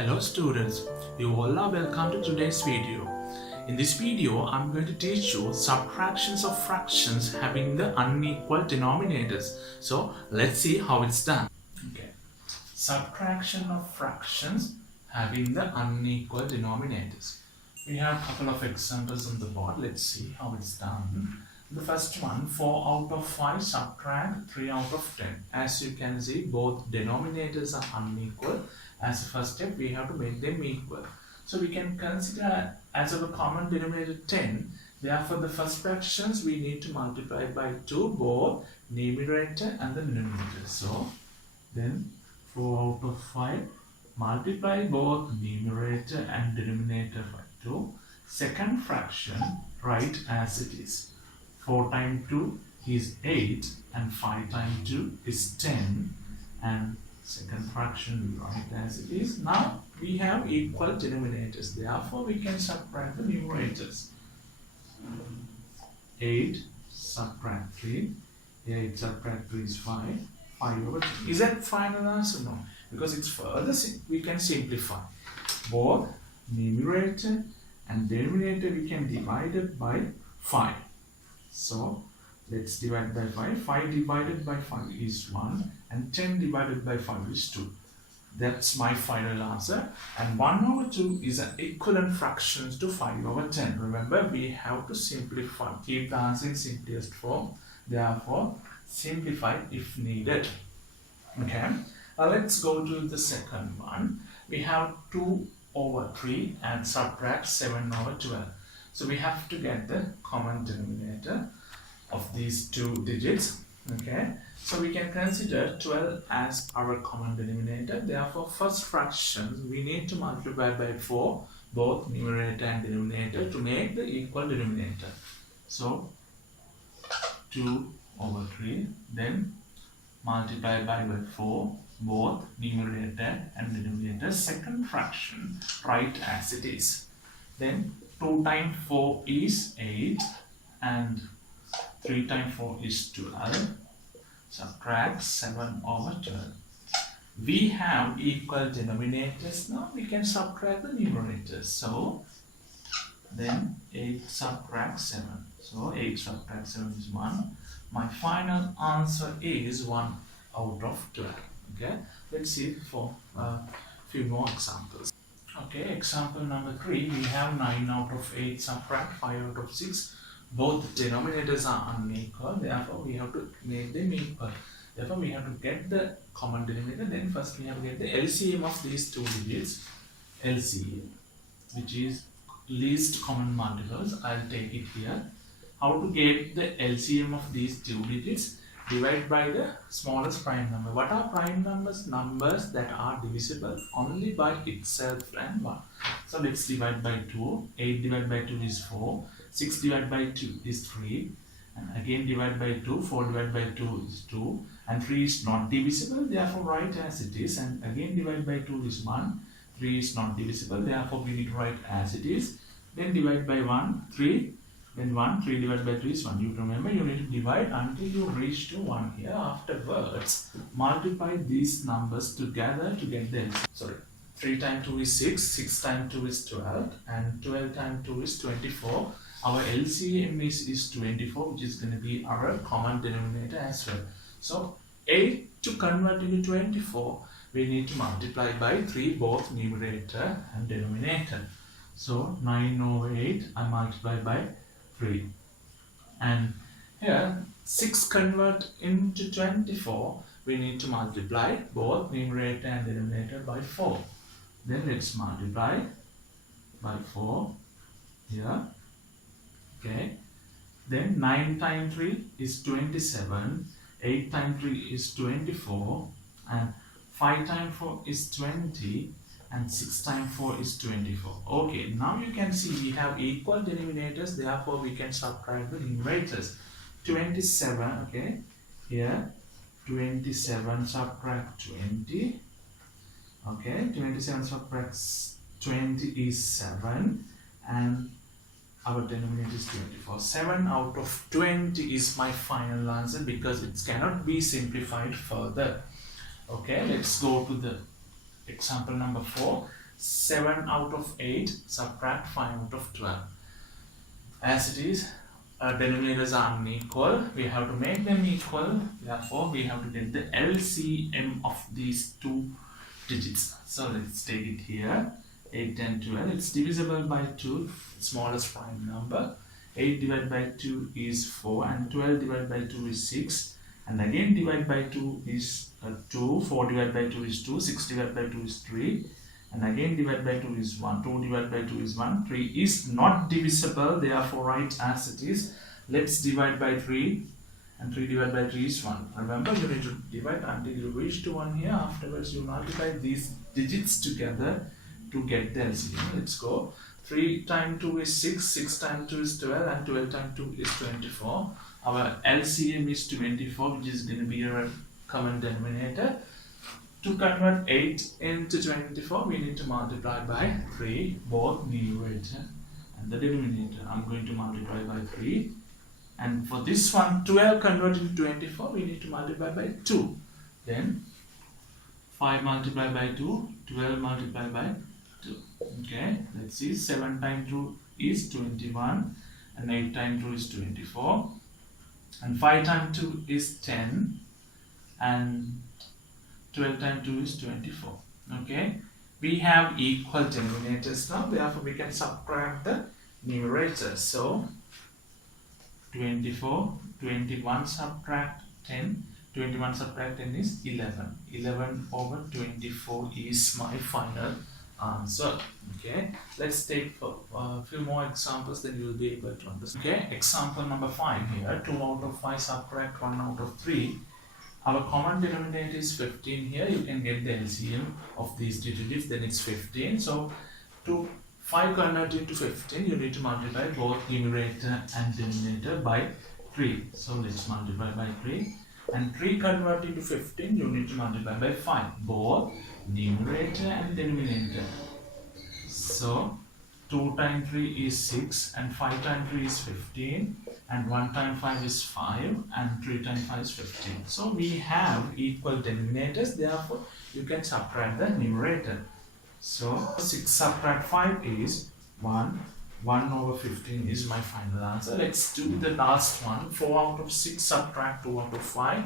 Hello students, you all are welcome to today's video. In this video, I'm going to teach you subtractions of fractions having the unequal denominators. So let's see how it's done. Okay, subtraction of fractions having the unequal denominators. We have a couple of examples on the board. Let's see how it's done. The first one, 4 out of 5 subtract 3 out of 10. As you can see, both denominators are unequal. As a first step, we have to make them equal. So we can consider as our common denominator 10. Therefore, the first fractions we need to multiply by 2 both numerator and the denominator. So then 4 out of 5 multiply both numerator and denominator by 2. Second fraction write as it is. 4 times 2 is 8 and 5 times 2 is 10, and second fraction we write as it is. Now we have equal denominators, therefore we can subtract the numerators. 8 subtract 3, 8 subtract 3 is 5, 5 over 3. Is that final answer? No, because it's further we can simplify. Both numerator and denominator we can divide it by 5. So let's divide by 5. 5 divided by 5 is 1 and 10 divided by 5 is 2. That's my final answer. And 1 over 2 is an equivalent fraction to 5 over 10. Remember, we have to simplify. Keep the answer in simplest form. Therefore, simplify if needed. Okay. Let's go to the second one. We have 2 over 3 and subtract 7 over 12. So we have to get the common denominator of these two digits. Okay, so we can consider 12 as our common denominator. Therefore, first fractions we need to multiply by 4 both numerator and denominator to make the equal denominator. So 2 over 3, then multiply by 4 both numerator and denominator. Second fraction write as it is. Then 2 times 4 is 8 and 3 times 4 is 12. Subtract 7 over 12. We have equal denominators. Now we can subtract the numerators. So then 8 subtract 7. So 8 subtract 7 is 1. My final answer is 1 out of 12. Okay. Let's see for a few more examples. Okay, example number 3, we have 9 out of 8 subtract 5 out of 6. Both denominators are unequal, therefore we have to make them equal. Therefore we have to get the common denominator, then first we have to get the LCM of these two digits. LCM, which is least common multiples. I'll take it here. How to get the LCM of these two digits? Divide by the smallest prime number. What are prime numbers? Numbers that are divisible only by itself and 1. So let's divide by 2. 8 divided by 2 is 4. 6 divided by 2 is 3. And again divide by 2. 4 divided by 2 is 2. And 3 is not divisible, therefore write as it is. And again divide by 2 is 1. 3 is not divisible, therefore we need to write as it is. Then divide by 1, 3. Then 1, 3 divided by 3 is 1. You remember, you need to divide until you reach to 1 here. Afterwards, multiply these numbers together to get the LCM. Sorry, 3 times 2 is 6, 6 times 2 is 12, and 12 times 2 is 24. Our LCM is 24, which is going to be our common denominator as well. So, 8 to convert into 24, we need to multiply by 3 both numerator and denominator. So, 9 over 8, I multiply by 3. And here 6 convert into 24, we need to multiply both numerator and denominator by 4. Then let's multiply by 4 here. Okay. Then 9 times 3 is 27, 8 times 3 is 24, and 5 times 4 is 20. And 6 times 4 is 24. Okay, now you can see we have equal denominators, therefore we can subtract the numerators. 27, okay, here 27 subtract 20. Okay, 27 subtracts 20 is 7, and our denominator is 24. 7 out of 20 is my final answer because it cannot be simplified further. Okay, let's go to the example number 4. 7 out of 8, subtract 5 out of 12. As it is, denominators are unequal, we have to make them equal, therefore we have to get the LCM of these two digits. So let's take it here, 8 and 12, it's divisible by 2, smallest prime number. 8 divided by 2 is 4 and 12 divided by 2 is 6, and again divided by 2 is 2, 4 divided by 2 is 2, 6 divided by 2 is 3, and again divided by 2 is 1, 2 divided by 2 is 1, 3 is not divisible, therefore write as it is. Let's divide by 3, and 3 divided by 3 is 1. Remember, you need to divide until you reach to 1 here, afterwards you multiply these digits together to get the LCM. Let's go. 3 times 2 is 6, 6 times 2 is 12, and 12 times 2 is 24. Our LCM is 24, which is going to be a common denominator. To convert 8 into 24, we need to multiply by 3, both numerator and the denominator. I'm going to multiply by 3. And for this one, 12 converted into 24, we need to multiply by 2. Then 5 multiplied by 2, 12 multiplied by 2. Okay, let's see, 7 times 2 is 21, and 8 times 2 is 24, and 5 times 2 is 10, and 12 times 2 is 24. Okay, we have equal denominators now, therefore we can subtract the numerators. So 24, 21 subtract 10, 21 subtract 10 is 11. 11 over 24 is my final answer. Okay, let's take a few more examples, then you will be able to understand. Okay, example number 5 here, 2 out of 5 subtract 1 out of 3. Our common denominator is 15 here. You can get the LCM of these two digits, then it's 15. So to 5 converted into 15, you need to multiply both numerator and denominator by 3. So let's multiply by 3. And 3 converted to 15, you need to multiply by 5, both numerator and denominator. So 2 times 3 is 6, and 5 times 3 is 15, and 1 times 5 is 5, and 3 times 5 is 15. So we have equal denominators, therefore you can subtract the numerator. So 6 subtract 5 is 1. 1 over 15 is my final answer. Let's do the last one. 4 out of 6 subtract 2 out of 5.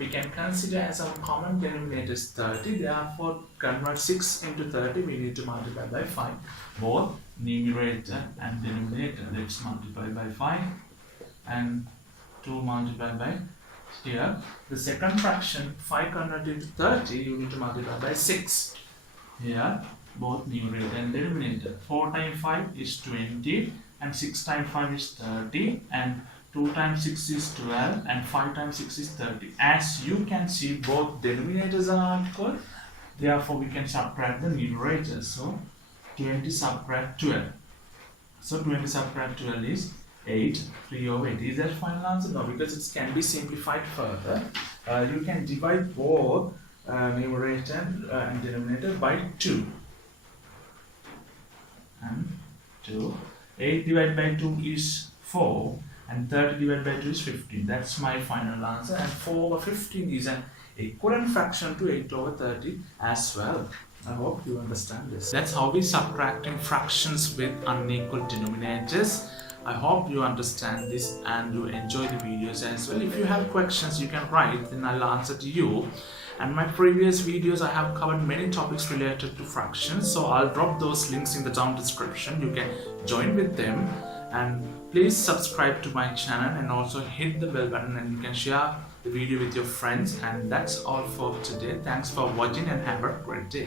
We can consider as our common denominator is 30. Therefore, convert 6 into 30. We need to multiply by 5. Both numerator and denominator. Let's multiply by 5. And 2 multiplied by here. The second fraction, 5 converted to 30. You need to multiply by 6. Here, both numerator and denominator. 4 times 5 is 20, and 6 times 5 is 30, and 2 times 6 is 12, and 5 times 6 is 30. As you can see, both denominators are equal, therefore we can subtract the numerators. So 20 subtract 12. So 20 subtract 12 is 8, 3 over 8. Is that final answer? No, because it can be simplified further. You can divide both numerator and denominator by 2. And 2. 8 divided by 2 is 4, and 30 divided by 2 is 15. That's my final answer. And 4 over 15 is an equivalent fraction to 8 over 30 as well. I hope you understand this. That's how we subtracting fractions with unequal denominators. I hope you understand this and you enjoy the videos as well. If you have questions, you can write, then I'll answer to you. And my previous videos, I have covered many topics related to fractions, so I'll drop those links in the down description. You can join with them, and please subscribe to my channel and also hit the bell button, and you can share the video with your friends. And that's all for today. Thanks for watching and have a great day.